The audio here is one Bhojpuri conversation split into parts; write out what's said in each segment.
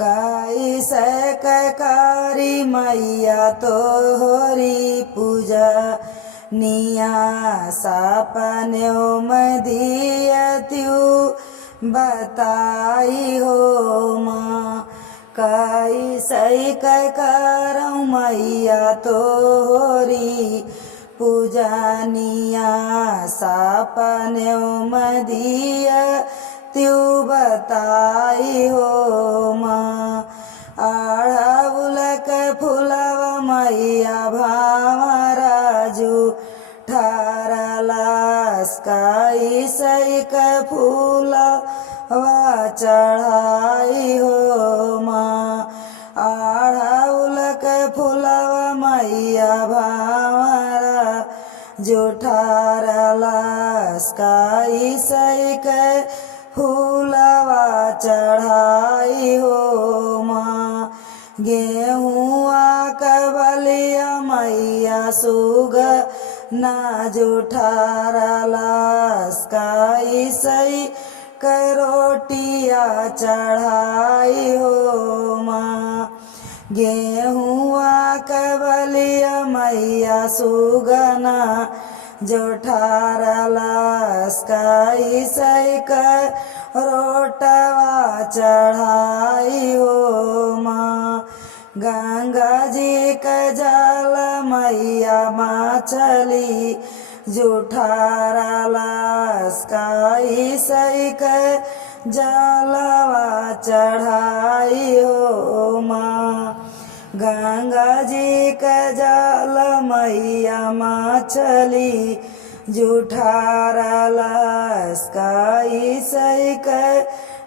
कैसे करी मैया तोहरी पूजा निया सपन्यों में दियत्यु बताई हो माँ। कैसे करऊँ मैया तोहरी पूजा निया सपन्यों में दियत्यु बताई हो माँ। अड़हुल के फूलवा मैया भावराजू ठारलास कैसे के फूलवा चढ़ाई हो माँ। अड़हुल के फूलवा मैया भावरा जो ठारलास कैसे के फूलवा चढ़ाई हो माँ। गेहुआ कबलिया मैया सुग ना जो ठारलास कैसे के रोटिया चढ़ाई हो माँ। गेहुआ कबलिया मैया सुगना जो ठारलास कैसे के रोटवा चढ़ाई हो माँ। गंगा जी के जल मैया मछली जो ठारलास कैसे के जलवा चढ़ाई हो माँ। गंगा जी के जल मैया मछली जो ठारलास कैसे के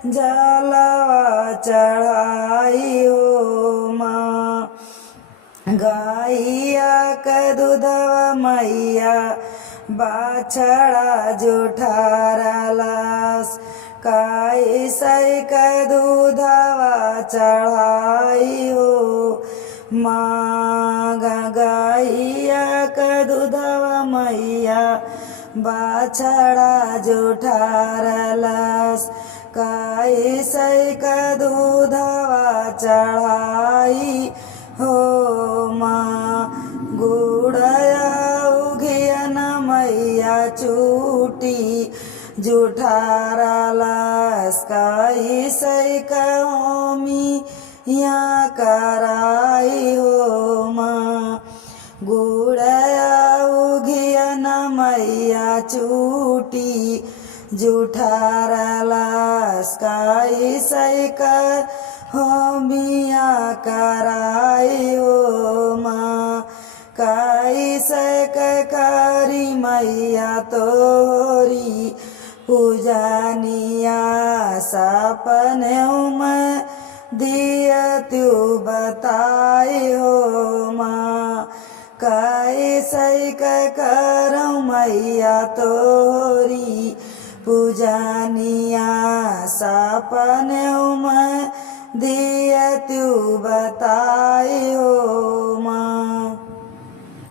जलवा चढ़ाई हो माँ। गैया के दूधवा मैया बाछड़ा जो ठारलास कैसे के दूधवा चढ़ाई हो माँ। गैया के दूधवा मैया बाछड़ा जो ठारलास कैसे के दूधवा चढ़ाई हो माँ। गुड़या उघियन मैया चूटी जो ठारलास कैसे के होमिया कराई हो माँ। गुड़या उघियन मैया चूटी जो ठारलास कैसे के होमिया कराई हो माँ। कैसे के करी मैया तोहरी पूजा निया सपन्यों में दियत्यु बताई हो माँ। कैसे के करऊँ मैया तोहरी पूजा निया सपन्यों में दियत्यु बताई हो माँ।